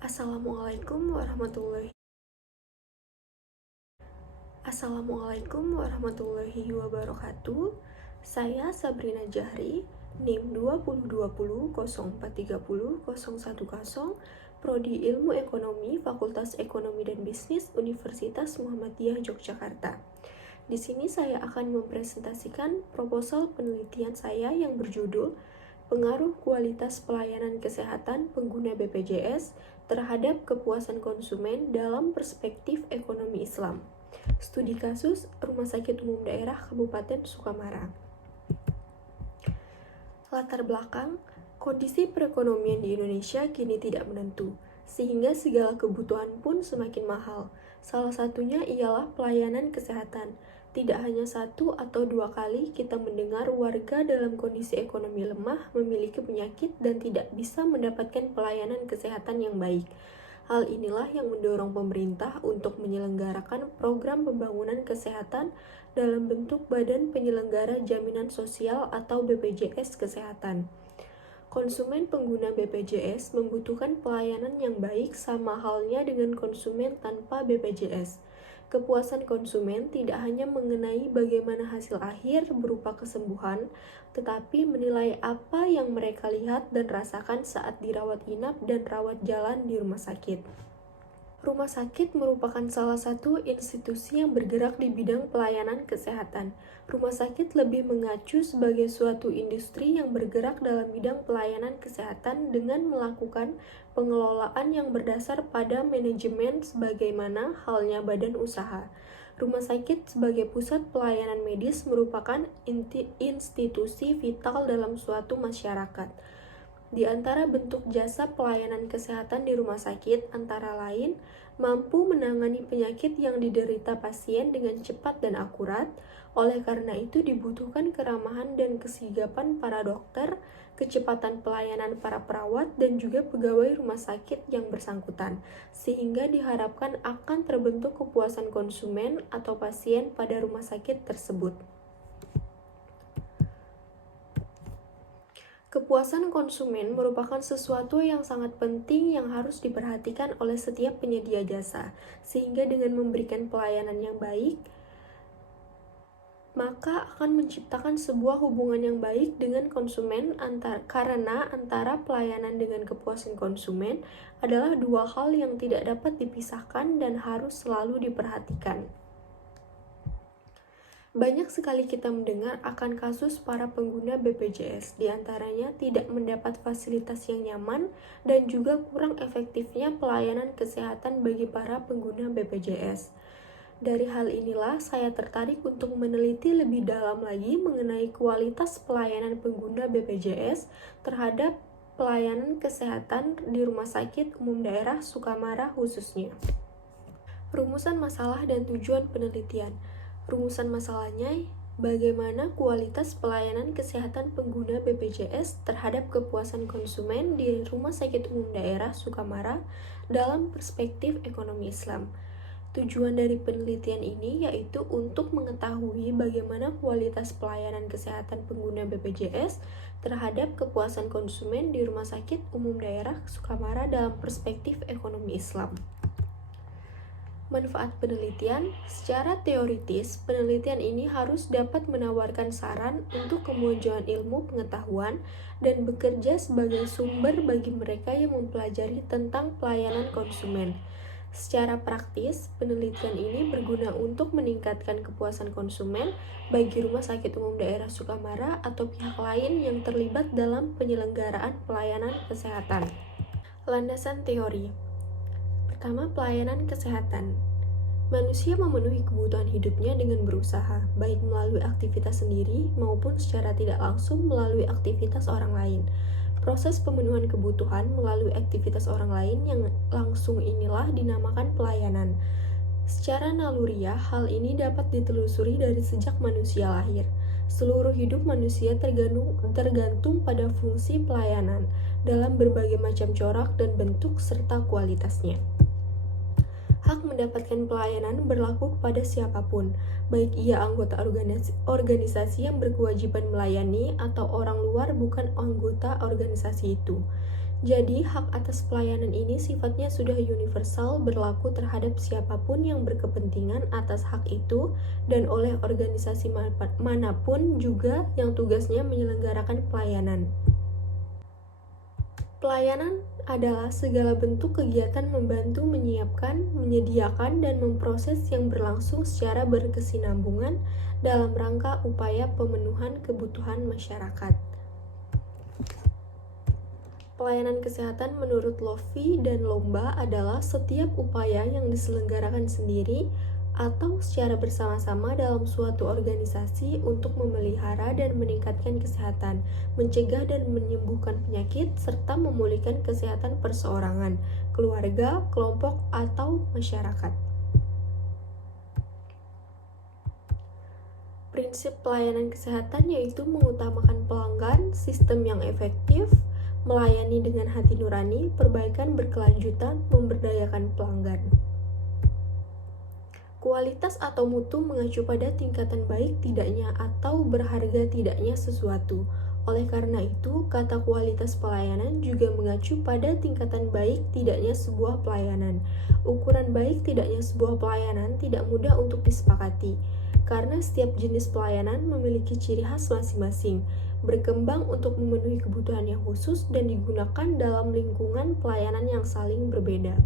Assalamualaikum warahmatullahi wabarakatuh. Saya Sabrina Jahri, NIM 202004300110, Prodi Ilmu Ekonomi, Fakultas Ekonomi dan Bisnis, Universitas Muhammadiyah Yogyakarta. Di sini saya akan mempresentasikan proposal penelitian saya yang berjudul Pengaruh Kualitas Pelayanan Kesehatan Pengguna BPJS terhadap kepuasan konsumen dalam perspektif ekonomi Islam. Studi kasus Rumah Sakit Umum Daerah Kabupaten Sukamara. Latar belakang, kondisi perekonomian di Indonesia kini tidak menentu, sehingga segala kebutuhan pun semakin mahal. Salah satunya ialah pelayanan kesehatan. Tidak hanya satu atau dua kali kita mendengar warga dalam kondisi ekonomi lemah memiliki penyakit dan tidak bisa mendapatkan pelayanan kesehatan yang baik. Hal inilah yang mendorong pemerintah untuk menyelenggarakan program pembangunan kesehatan dalam bentuk Badan Penyelenggara Jaminan Sosial atau BPJS Kesehatan. Konsumen pengguna BPJS membutuhkan pelayanan yang baik sama halnya dengan konsumen tanpa BPJS. Kepuasan konsumen tidak hanya mengenai bagaimana hasil akhir berupa kesembuhan, tetapi menilai apa yang mereka lihat dan rasakan saat dirawat inap dan rawat jalan di rumah sakit. Rumah sakit merupakan salah satu institusi yang bergerak di bidang pelayanan kesehatan. Rumah sakit lebih mengacu sebagai suatu industri yang bergerak dalam bidang pelayanan kesehatan dengan melakukan pengelolaan yang berdasar pada manajemen sebagaimana halnya badan usaha. Rumah sakit sebagai pusat pelayanan medis merupakan institusi vital dalam suatu masyarakat. Di antara bentuk jasa pelayanan kesehatan di rumah sakit antara lain mampu menangani penyakit yang diderita pasien dengan cepat dan akurat. Oleh karena itu dibutuhkan keramahan dan kesigapan para dokter, kecepatan pelayanan para perawat dan juga pegawai rumah sakit yang bersangkutan, sehingga diharapkan akan terbentuk kepuasan konsumen atau pasien pada rumah sakit tersebut. Kepuasan konsumen merupakan sesuatu yang sangat penting yang harus diperhatikan oleh setiap penyedia jasa, sehingga dengan memberikan pelayanan yang baik, maka akan menciptakan sebuah hubungan yang baik dengan konsumen karena antara pelayanan dengan kepuasan konsumen adalah dua hal yang tidak dapat dipisahkan dan harus selalu diperhatikan. Banyak sekali kita mendengar akan kasus para pengguna BPJS, diantaranya tidak mendapat fasilitas yang nyaman dan juga kurang efektifnya pelayanan kesehatan bagi para pengguna BPJS. Dari hal inilah saya tertarik untuk meneliti lebih dalam lagi mengenai kualitas pelayanan pengguna BPJS terhadap pelayanan kesehatan di Rumah Sakit Umum Daerah Sukamara khususnya. Rumusan masalah dan tujuan penelitian. Rumusan masalahnya, bagaimana kualitas pelayanan kesehatan pengguna BPJS terhadap kepuasan konsumen di Rumah Sakit Umum Daerah Sukamara dalam perspektif ekonomi Islam. Tujuan dari penelitian ini yaitu untuk mengetahui bagaimana kualitas pelayanan kesehatan pengguna BPJS terhadap kepuasan konsumen di Rumah Sakit Umum Daerah Sukamara dalam perspektif ekonomi Islam. Manfaat penelitian, secara teoritis, penelitian ini harus dapat menawarkan saran untuk kemajuan ilmu pengetahuan dan bekerja sebagai sumber bagi mereka yang mempelajari tentang pelayanan konsumen. Secara praktis, penelitian ini berguna untuk meningkatkan kepuasan konsumen bagi Rumah Sakit Umum Daerah Sukamara atau pihak lain yang terlibat dalam penyelenggaraan pelayanan kesehatan. Landasan teori. Pertama, pelayanan kesehatan. Manusia memenuhi kebutuhan hidupnya dengan berusaha, baik melalui aktivitas sendiri maupun secara tidak langsung melalui aktivitas orang lain. Proses pemenuhan kebutuhan melalui aktivitas orang lain yang langsung inilah dinamakan pelayanan. Secara naluriah, hal ini dapat ditelusuri dari sejak manusia lahir. Seluruh hidup manusia tergantung pada fungsi pelayanan dalam berbagai macam corak dan bentuk serta kualitasnya. Hak mendapatkan pelayanan berlaku kepada siapapun, baik ia anggota organisasi yang berkewajiban melayani atau orang luar bukan anggota organisasi itu. Jadi, hak atas pelayanan ini sifatnya sudah universal, berlaku terhadap siapapun yang berkepentingan atas hak itu dan oleh organisasi manapun juga yang tugasnya menyelenggarakan pelayanan. Pelayanan adalah segala bentuk kegiatan membantu menyiapkan, menyediakan, dan memproses yang berlangsung secara berkesinambungan dalam rangka upaya pemenuhan kebutuhan masyarakat. Pelayanan kesehatan menurut Lofi dan Lomba adalah setiap upaya yang diselenggarakan sendiri atau secara bersama-sama dalam suatu organisasi untuk memelihara dan meningkatkan kesehatan, mencegah dan menyembuhkan penyakit, serta memulihkan kesehatan perseorangan, keluarga, kelompok, atau masyarakat. Prinsip pelayanan kesehatan yaitu mengutamakan pelanggan, sistem yang efektif, melayani dengan hati nurani, perbaikan berkelanjutan, memberdayakan pelanggan. Kualitas atau mutu mengacu pada tingkatan baik tidaknya atau berharga tidaknya sesuatu. Oleh karena itu, kata kualitas pelayanan juga mengacu pada tingkatan baik tidaknya sebuah pelayanan. Ukuran baik tidaknya sebuah pelayanan tidak mudah untuk disepakati, karena setiap jenis pelayanan memiliki ciri khas masing-masing, berkembang untuk memenuhi kebutuhan yang khusus dan digunakan dalam lingkungan pelayanan yang saling berbeda.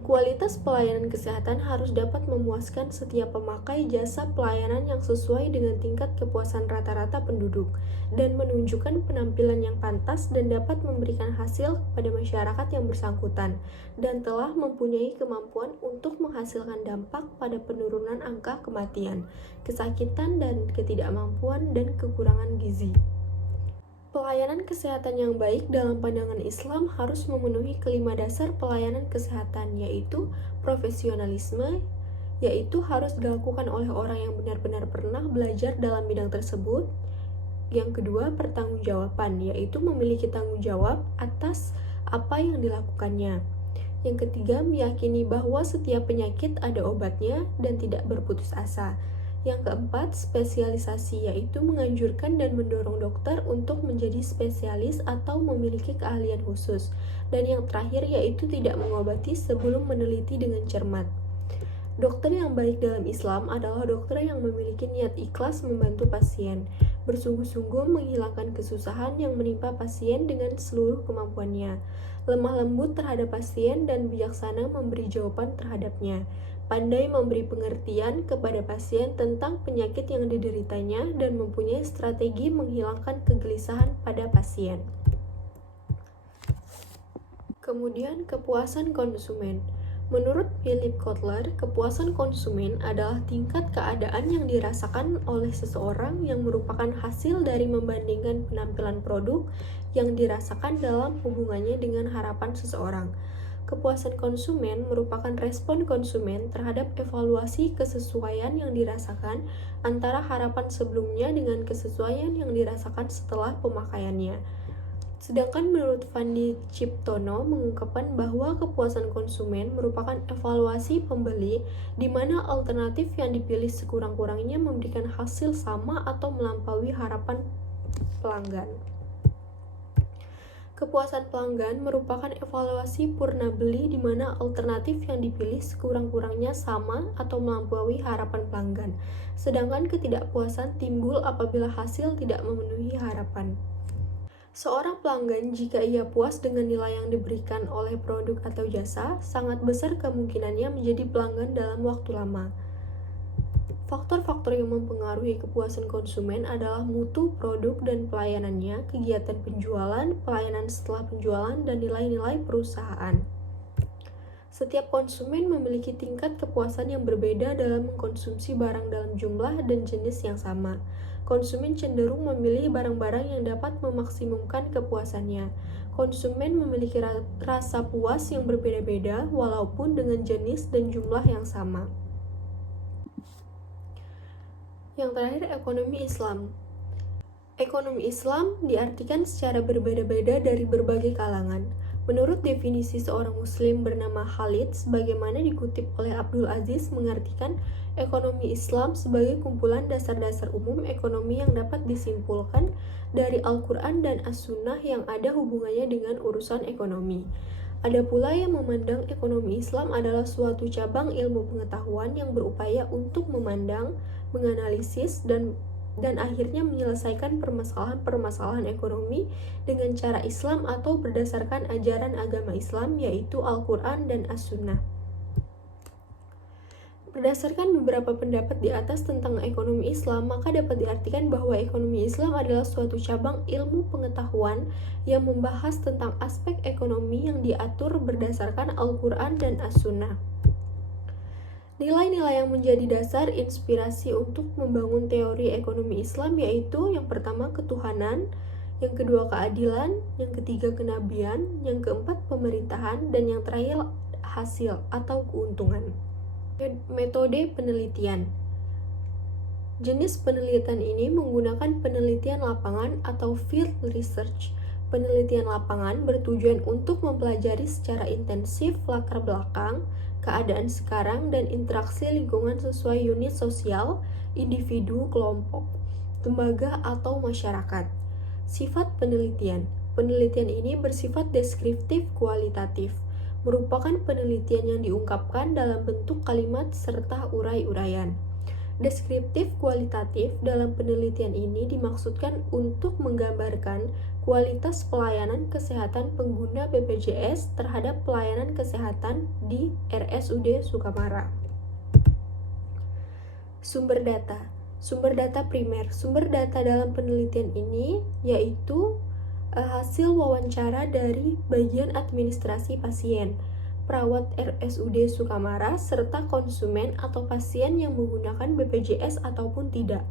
Kualitas pelayanan kesehatan harus dapat memuaskan setiap pemakai jasa pelayanan yang sesuai dengan tingkat kepuasan rata-rata penduduk dan menunjukkan penampilan yang pantas dan dapat memberikan hasil kepada masyarakat yang bersangkutan dan telah mempunyai kemampuan untuk menghasilkan dampak pada penurunan angka kematian, kesakitan dan ketidakmampuan dan kekurangan gizi. Pelayanan kesehatan yang baik dalam pandangan Islam harus memenuhi kelima dasar pelayanan kesehatan, yaitu profesionalisme, yaitu harus dilakukan oleh orang yang benar-benar pernah belajar dalam bidang tersebut. Yang kedua, pertanggungjawaban, yaitu memiliki tanggung jawab atas apa yang dilakukannya. Yang ketiga, meyakini bahwa setiap penyakit ada obatnya dan tidak berputus asa. Yang keempat, spesialisasi, yaitu menganjurkan dan mendorong dokter untuk menjadi spesialis atau memiliki keahlian khusus. Dan yang terakhir, yaitu tidak mengobati sebelum meneliti dengan cermat. Dokter yang baik dalam Islam adalah dokter yang memiliki niat ikhlas membantu pasien, bersungguh-sungguh menghilangkan kesusahan yang menimpa pasien dengan seluruh kemampuannya, lemah lembut terhadap pasien dan bijaksana memberi jawaban terhadapnya, pandai memberi pengertian kepada pasien tentang penyakit yang dideritanya dan mempunyai strategi menghilangkan kegelisahan pada pasien. Kemudian, kepuasan konsumen. Menurut Philip Kotler, kepuasan konsumen adalah tingkat keadaan yang dirasakan oleh seseorang yang merupakan hasil dari membandingkan penampilan produk yang dirasakan dalam hubungannya dengan harapan seseorang. Kepuasan konsumen merupakan respon konsumen terhadap evaluasi kesesuaian yang dirasakan antara harapan sebelumnya dengan kesesuaian yang dirasakan setelah pemakaiannya. Sedangkan menurut Fandi Ciptono mengungkapkan bahwa kepuasan konsumen merupakan evaluasi pembeli di mana alternatif yang dipilih sekurang-kurangnya memberikan hasil sama atau melampaui harapan pelanggan. Kepuasan pelanggan merupakan evaluasi purna beli di mana alternatif yang dipilih sekurang-kurangnya sama atau melampaui harapan pelanggan. Sedangkan ketidakpuasan timbul apabila hasil tidak memenuhi harapan. Seorang pelanggan, jika ia puas dengan nilai yang diberikan oleh produk atau jasa, sangat besar kemungkinannya menjadi pelanggan dalam waktu lama. Faktor-faktor yang mempengaruhi kepuasan konsumen adalah mutu produk dan pelayanannya, kegiatan penjualan, pelayanan setelah penjualan, dan nilai-nilai perusahaan. Setiap konsumen memiliki tingkat kepuasan yang berbeda dalam mengkonsumsi barang dalam jumlah dan jenis yang sama. Konsumen cenderung memilih barang-barang yang dapat memaksimumkan kepuasannya. Konsumen memiliki rasa puas yang berbeda-beda walaupun dengan jenis dan jumlah yang sama. Yang terakhir, ekonomi Islam. Ekonomi Islam diartikan secara berbeda-beda dari berbagai kalangan. Menurut definisi seorang muslim bernama Khalid, sebagaimana dikutip oleh Abdul Aziz, mengartikan ekonomi Islam sebagai kumpulan dasar-dasar umum ekonomi yang dapat disimpulkan dari Al-Quran dan As-Sunnah yang ada hubungannya dengan urusan ekonomi. Ada pula yang memandang ekonomi Islam adalah suatu cabang ilmu pengetahuan yang berupaya untuk memandang, menganalisis, dan akhirnya menyelesaikan permasalahan-permasalahan ekonomi dengan cara Islam atau berdasarkan ajaran agama Islam, yaitu Al-Quran dan As-Sunnah. Berdasarkan beberapa pendapat di atas tentang ekonomi Islam, maka dapat diartikan bahwa ekonomi Islam adalah suatu cabang ilmu pengetahuan yang membahas tentang aspek ekonomi yang diatur berdasarkan Al-Quran dan As-Sunnah. Nilai-nilai yang menjadi dasar inspirasi untuk membangun teori ekonomi Islam yaitu yang pertama ketuhanan, yang kedua keadilan, yang ketiga kenabian, yang keempat pemerintahan, dan yang terakhir hasil atau keuntungan. Metode penelitian. Jenis penelitian ini menggunakan penelitian lapangan atau field research. Penelitian lapangan bertujuan untuk mempelajari secara intensif latar belakang, keadaan sekarang, dan interaksi lingkungan sesuai unit sosial, individu, kelompok, lembaga, atau masyarakat. Sifat penelitian. Penelitian ini bersifat deskriptif kualitatif, merupakan penelitian yang diungkapkan dalam bentuk kalimat serta urai-uraian. Deskriptif kualitatif dalam penelitian ini dimaksudkan untuk menggambarkan kualitas pelayanan kesehatan pengguna BPJS terhadap pelayanan kesehatan di RSUD Sukamara. Sumber data. Sumber data primer. Sumber data dalam penelitian ini yaitu hasil wawancara dari bagian administrasi pasien, perawat RSUD Sukamara, serta konsumen atau pasien yang menggunakan BPJS ataupun tidak.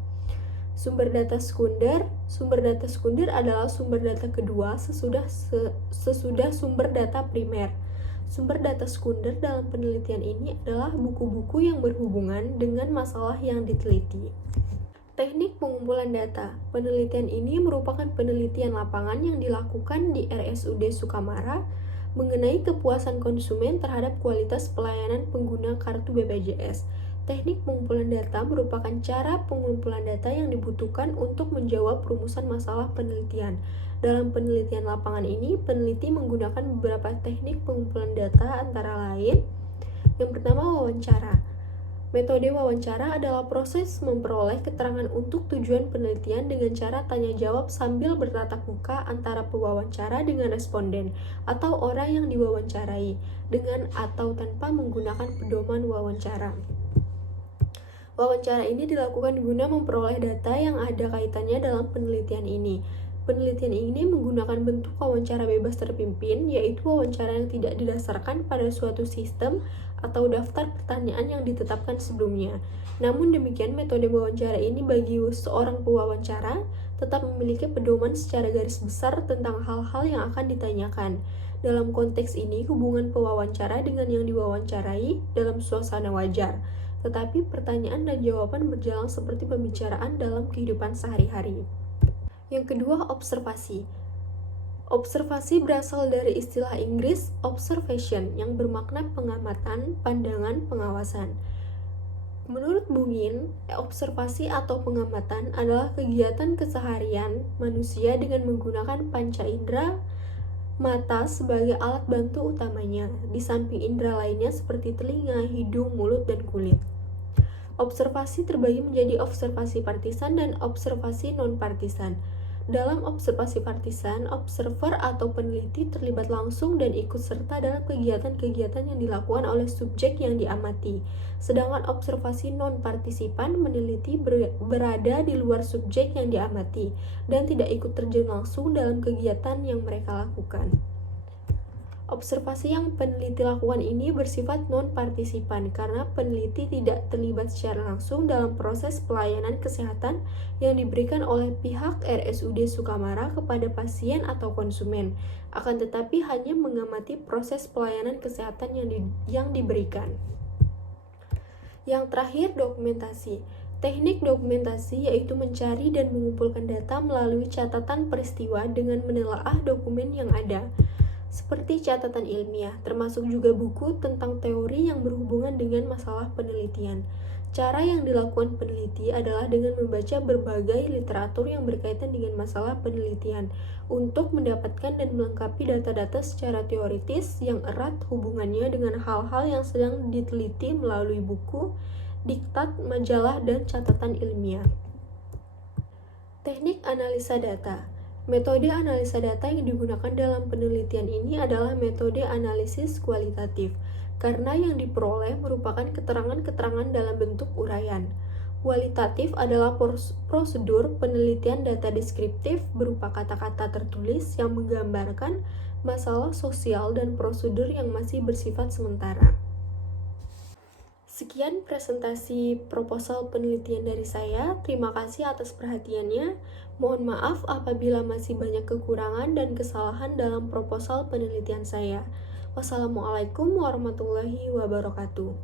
Sumber data sekunder. Sumber data sekunder adalah sumber data kedua sesudah sumber data primer. Sumber data sekunder dalam penelitian ini adalah buku-buku yang berhubungan dengan masalah yang diteliti. Teknik pengumpulan data. Penelitian ini merupakan penelitian lapangan yang dilakukan di RSUD Sukamara mengenai kepuasan konsumen terhadap kualitas pelayanan pengguna kartu BPJS. Teknik pengumpulan data merupakan cara pengumpulan data yang dibutuhkan untuk menjawab rumusan masalah penelitian. Dalam penelitian lapangan ini, peneliti menggunakan beberapa teknik pengumpulan data antara lain. Yang pertama, wawancara. Metode wawancara adalah proses memperoleh keterangan untuk tujuan penelitian dengan cara tanya jawab sambil bertatap muka antara pewawancara dengan responden atau orang yang diwawancarai, dengan atau tanpa menggunakan pedoman wawancara. Wawancara ini dilakukan guna memperoleh data yang ada kaitannya dalam penelitian ini. Penelitian ini menggunakan bentuk wawancara bebas terpimpin, yaitu wawancara yang tidak didasarkan pada suatu sistem atau daftar pertanyaan yang ditetapkan sebelumnya. Namun demikian, metode wawancara ini bagi seorang pewawancara tetap memiliki pedoman secara garis besar tentang hal-hal yang akan ditanyakan. Dalam konteks ini, hubungan pewawancara dengan yang diwawancarai dalam suasana wajar, tetapi pertanyaan dan jawaban berjalan seperti pembicaraan dalam kehidupan sehari-hari. Yang kedua, observasi. Observasi berasal dari istilah Inggris observation yang bermakna pengamatan, pandangan, pengawasan. Menurut Bungin, observasi atau pengamatan adalah kegiatan keseharian manusia dengan menggunakan panca indera mata sebagai alat bantu utamanya, di samping indera lainnya seperti telinga, hidung, mulut, dan kulit. Observasi terbagi menjadi observasi partisan dan observasi non-partisan. Dalam observasi partisan, observer atau peneliti terlibat langsung dan ikut serta dalam kegiatan-kegiatan yang dilakukan oleh subjek yang diamati. Sedangkan observasi non-partisipan, meneliti berada di luar subjek yang diamati dan tidak ikut terjun langsung dalam kegiatan yang mereka lakukan. Observasi yang peneliti lakukan ini bersifat non-partisipan karena peneliti tidak terlibat secara langsung dalam proses pelayanan kesehatan yang diberikan oleh pihak RSUD Sukamara kepada pasien atau konsumen, akan tetapi hanya mengamati proses pelayanan kesehatan yang diberikan. Yang terakhir, dokumentasi. Teknik dokumentasi yaitu mencari dan mengumpulkan data melalui catatan peristiwa dengan menelaah dokumen yang ada. seperti catatan ilmiah, termasuk juga buku tentang teori yang berhubungan dengan masalah penelitian. Cara yang dilakukan peneliti adalah dengan membaca berbagai literatur yang berkaitan dengan masalah penelitian untuk mendapatkan dan melengkapi data-data secara teoritis yang erat hubungannya dengan hal-hal yang sedang diteliti melalui buku, diktat, majalah, dan catatan ilmiah. Teknik analisa data. Metode analisa data yang digunakan dalam penelitian ini adalah metode analisis kualitatif, karena yang diperoleh merupakan keterangan-keterangan dalam bentuk uraian. Kualitatif adalah prosedur penelitian data deskriptif berupa kata-kata tertulis yang menggambarkan masalah sosial dan prosedur yang masih bersifat sementara. Sekian presentasi proposal penelitian dari saya. Terima kasih atas perhatiannya. Mohon maaf apabila masih banyak kekurangan dan kesalahan dalam proposal penelitian saya. Wassalamualaikum warahmatullahi wabarakatuh.